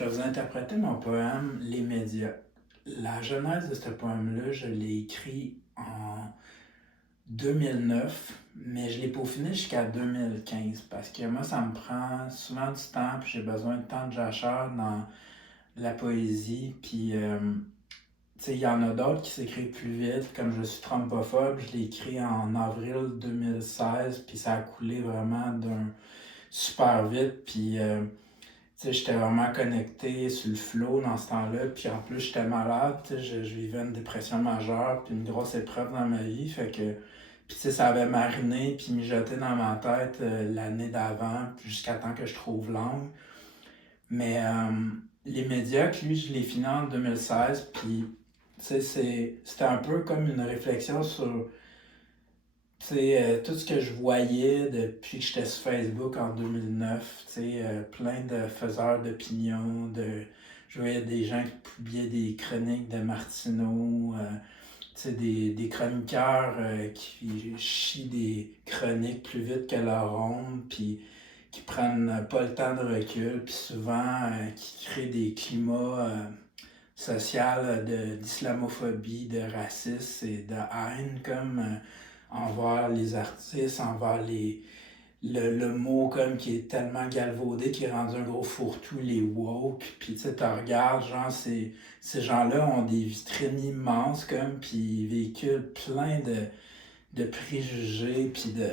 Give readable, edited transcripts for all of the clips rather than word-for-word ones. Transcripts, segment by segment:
Je vais vous interpréter mon poème Les médias. La genèse de ce poème-là, je l'ai écrit en 2009, mais je l'ai peaufiné jusqu'à 2015 parce que moi, ça me prend souvent du temps, puis j'ai besoin de temps de jachère dans la poésie. Puis, tu sais, il y en a d'autres qui s'écrivent plus vite, comme Je suis trompophobe, je l'ai écrit en avril 2016, puis ça a coulé vraiment d'un super vite. Puis, tu sais, j'étais vraiment connecté sur le flow dans ce temps-là. Puis en plus, j'étais malade. Tu sais, je vivais une dépression majeure, puis une grosse épreuve dans ma vie. Fait que, puis tu sais, ça avait mariné, puis mijoté dans ma tête l'année d'avant, jusqu'à temps que je trouve l'angle. Mais les médiocres, lui, je l'ai fini en 2016. Puis, tu sais, c'était un peu comme une réflexion sur tout ce que je voyais depuis que j'étais sur Facebook en 2009, plein de faiseurs d'opinion, je voyais des gens qui publiaient des chroniques de Martineau, des chroniqueurs qui chient des chroniques plus vite que leur onde, puis qui prennent pas le temps de recul, puis souvent qui créent des climats social d'islamophobie, de racisme et de haine, comme envers les artistes, envers le mot comme qui est tellement galvaudé, qui est rendu un gros fourre-tout, les woke. Puis tu sais, tu regardes, genre, ces gens-là ont des vitrines immenses, comme, puis ils véhiculent plein de préjugés, puis de.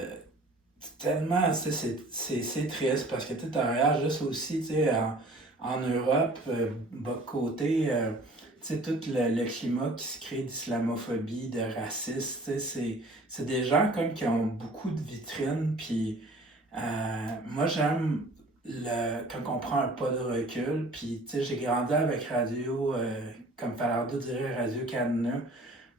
Tellement, tu sais, c'est triste parce que tu regardes juste aussi, tu sais, en Europe, bas de côté, tu sais, tout le climat qui se crée d'islamophobie, de racisme, tu sais, c'est des gens comme qui ont beaucoup de vitrines, puis moi j'aime quand on prend un pas de recul, puis tu sais, j'ai grandi avec Radio, comme Falardeau dirait, Radio-Canada,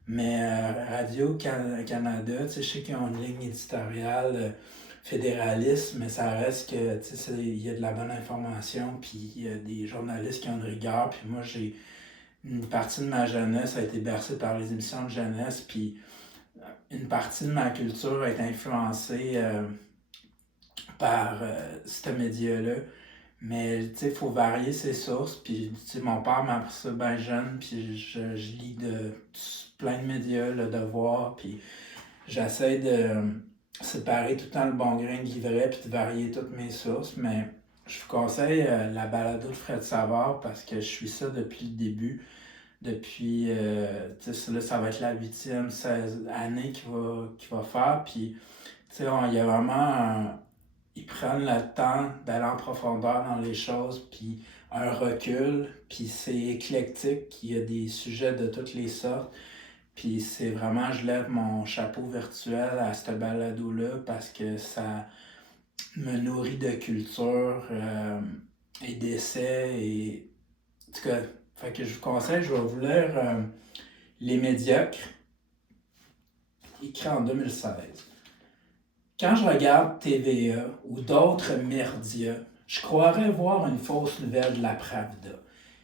mais Radio-Canada, tu sais, je sais qu'ils ont une ligne éditoriale fédéraliste, mais ça reste que, tu sais, il y a de la bonne information, puis il y a des journalistes qui ont une rigueur, puis moi, j'ai une partie de ma jeunesse a été bercée par les émissions de jeunesse, puis une partie de ma culture a été influencée par ce média-là. Mais tu sais, il faut varier ses sources. Puis tu sais, mon père m'a appris ça bien jeune. Puis je lis de plein de médias, Le Devoir. Puis j'essaie de séparer tout le temps le bon grain de l'ivraie. Puis de varier toutes mes sources. Mais je vous conseille la balado de Fred Savard parce que je suis ça depuis le début. Depuis, tu sais, là, ça va être la 8e, 16 année qu'il va faire. Puis, tu sais, il y a vraiment ils prennent le temps d'aller en profondeur dans les choses, puis un recul, puis c'est éclectique, il y a des sujets de toutes les sortes, puis c'est vraiment, je lève mon chapeau virtuel à ce balado-là parce que ça me nourrit de culture et d'essais, et en tout cas, fait que je vous conseille, je vais vous lire Les médiocres, écrit en 2016. Quand je regarde TVA ou d'autres médias, je croirais voir une fausse nouvelle de la Pravda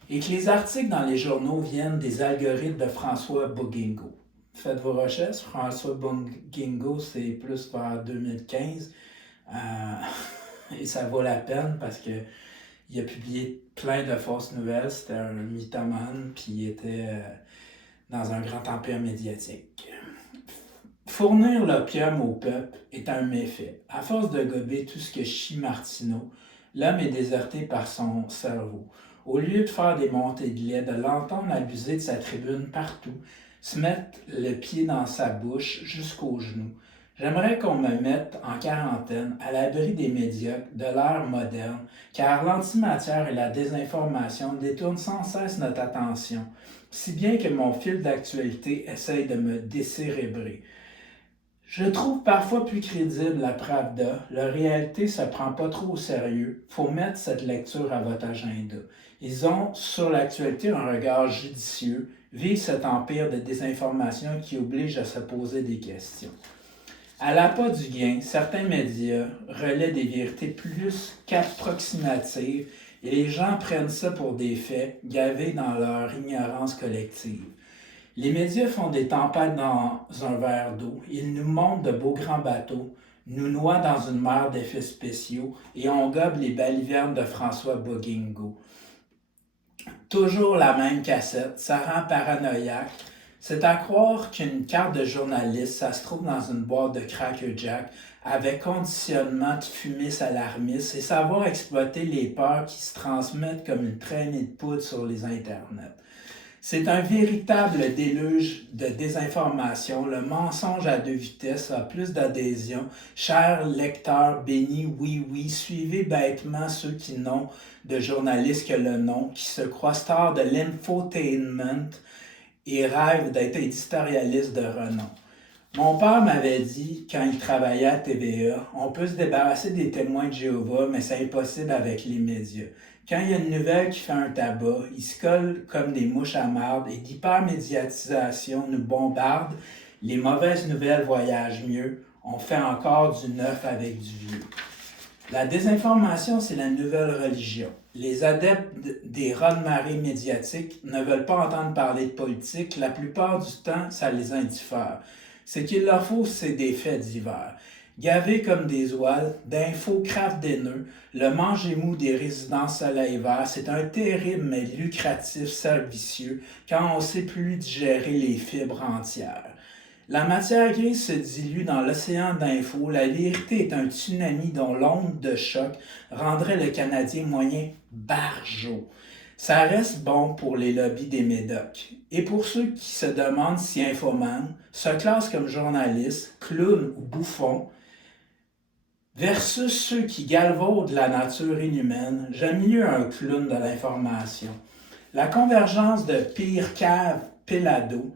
et que les articles dans les journaux viennent des algorithmes de François Bouguingo. Faites vos recherches, François Bouguingo, c'est plus vers 2015 et ça vaut la peine parce que il a publié plein de fausses nouvelles, c'était un mythomane puis il était dans un grand empire médiatique. Fournir l'opium au peuple est un méfait. À force de gober tout ce que chie Martineau, l'homme est déserté par son cerveau. Au lieu de faire des montées de lait, de l'entendre abuser de sa tribune partout, se mettre le pied dans sa bouche jusqu'aux genoux. J'aimerais qu'on me mette en quarantaine, à l'abri des médiocres, de l'ère moderne, car l'antimatière et la désinformation détournent sans cesse notre attention, si bien que mon fil d'actualité essaye de me décérébrer. Je trouve parfois plus crédible la Pravda. La réalité se prend pas trop au sérieux. Faut mettre cette lecture à votre agenda. Ils ont sur l'actualité un regard judicieux, vivent cet empire de désinformation qui oblige à se poser des questions. À l'appât du gain, certains médias relaient des vérités plus qu'approximatives et les gens prennent ça pour des faits, gavés dans leur ignorance collective. Les médias font des tempêtes dans un verre d'eau, ils nous montrent de beaux grands bateaux, nous noient dans une mer d'effets spéciaux et on gobe les balivernes de François Bouguingo. toujours la même cassette, ça rend paranoïaque. C'est à croire qu'une carte de journaliste, ça se trouve dans une boîte de Cracker Jack avec conditionnement de fumiste alarmiste et savoir exploiter les peurs qui se transmettent comme une traînée de poudre sur les internets. C'est un véritable déluge de désinformation. Le mensonge à deux vitesses a plus d'adhésion. Chers lecteurs bénis, oui, suivez bêtement ceux qui n'ont de journalistes que le nom, qui se croient stars de l'infotainment et rêvent d'être éditorialistes de renom. Mon père m'avait dit, quand il travaillait à TVA, on peut se débarrasser des témoins de Jéhovah, mais c'est impossible avec les médias. Quand il y a une nouvelle qui fait un tabac, ils se collent comme des mouches à marde et l'hypermédiatisation nous bombarde. Les mauvaises nouvelles voyagent mieux. On fait encore du neuf avec du vieux. La désinformation, c'est la nouvelle religion. Les adeptes des raz-de-marée médiatiques ne veulent pas entendre parler de politique. La plupart du temps, ça les indiffère. Ce qu'il leur faut, c'est des faits divers. Gavés comme des oies, d'infos crave des nœuds, le manger-mou des résidences soleil vert, c'est un terrible mais lucratif cercle vicieux quand on ne sait plus digérer les fibres entières. La matière grise se dilue dans l'océan d'infos, la vérité est un tsunami dont l'onde de choc rendrait le Canadien moyen barjot. Ça reste bon pour les lobbies des médocs. Et pour ceux qui se demandent si Infoman se classe comme journaliste, clown ou bouffon, versus ceux qui galvaudent la nature inhumaine, j'aime mieux un clown de l'information. La convergence de pire cave Pelado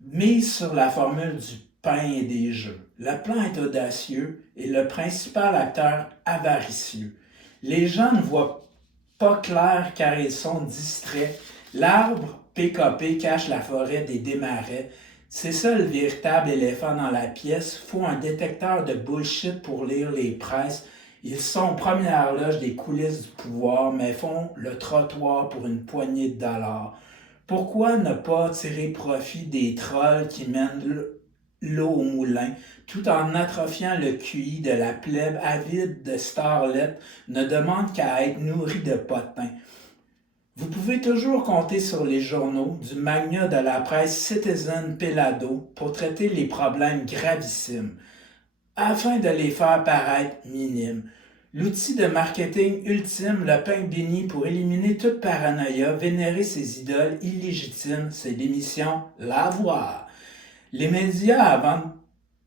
mise sur la formule du pain et des jeux. Le plan est audacieux et le principal acteur avaricieux. Les gens ne voient pas clair car ils sont distraits. L'arbre PKP cache la forêt des démarrais. C'est ça le véritable éléphant dans la pièce. Faut un détecteur de bullshit pour lire les presses. Ils sont première loge des coulisses du pouvoir, mais font le trottoir pour une poignée de dollars. Pourquoi ne pas tirer profit des trolls qui mènent l'eau au moulin, tout en atrophiant le QI de la plèbe avide de starlets, ne demande qu'à être nourri de potins. Vous pouvez toujours compter sur les journaux du magnat de la presse Citizen Pelado pour traiter les problèmes gravissimes, afin de les faire paraître minimes. L'outil de marketing ultime, le pain béni pour éliminer toute paranoïa, vénérer ses idoles illégitimes, c'est l'émission La Voix. Les médias avant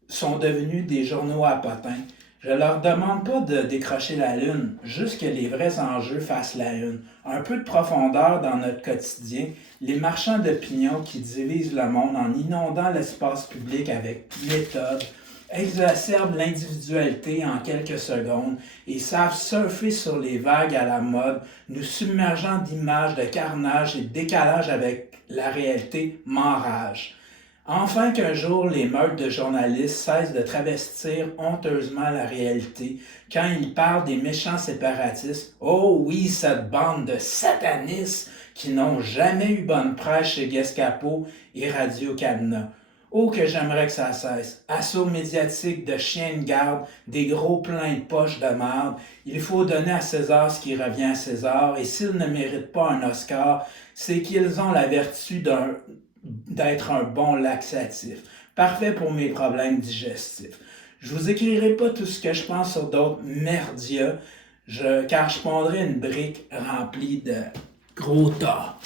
sont devenus des journaux à potins. Je leur demande pas de décrocher la lune, juste que les vrais enjeux fassent la une. Un peu de profondeur dans notre quotidien, les marchands d'opinion qui divisent le monde en inondant l'espace public avec méthode, exacerbent l'individualité en quelques secondes et savent surfer sur les vagues à la mode, nous submergeant d'images de carnage et de décalage avec la réalité m'enrage. Enfin qu'un jour, les meurtres de journalistes cessent de travestir honteusement la réalité quand ils parlent des méchants séparatistes. Oh oui, cette bande de satanistes qui n'ont jamais eu bonne presse chez Gestapo et Radio-Canada. Oh, que j'aimerais que ça cesse. Assaut médiatique de chiens de garde, des gros pleins de poches de marde. Il faut donner à César ce qui revient à César, et s'ils ne méritent pas un Oscar, c'est qu'ils ont la vertu d'être un bon laxatif. Parfait pour mes problèmes digestifs. Je vous écrirai pas tout ce que je pense sur d'autres merdias, car je pondrai une brique remplie de gros tas.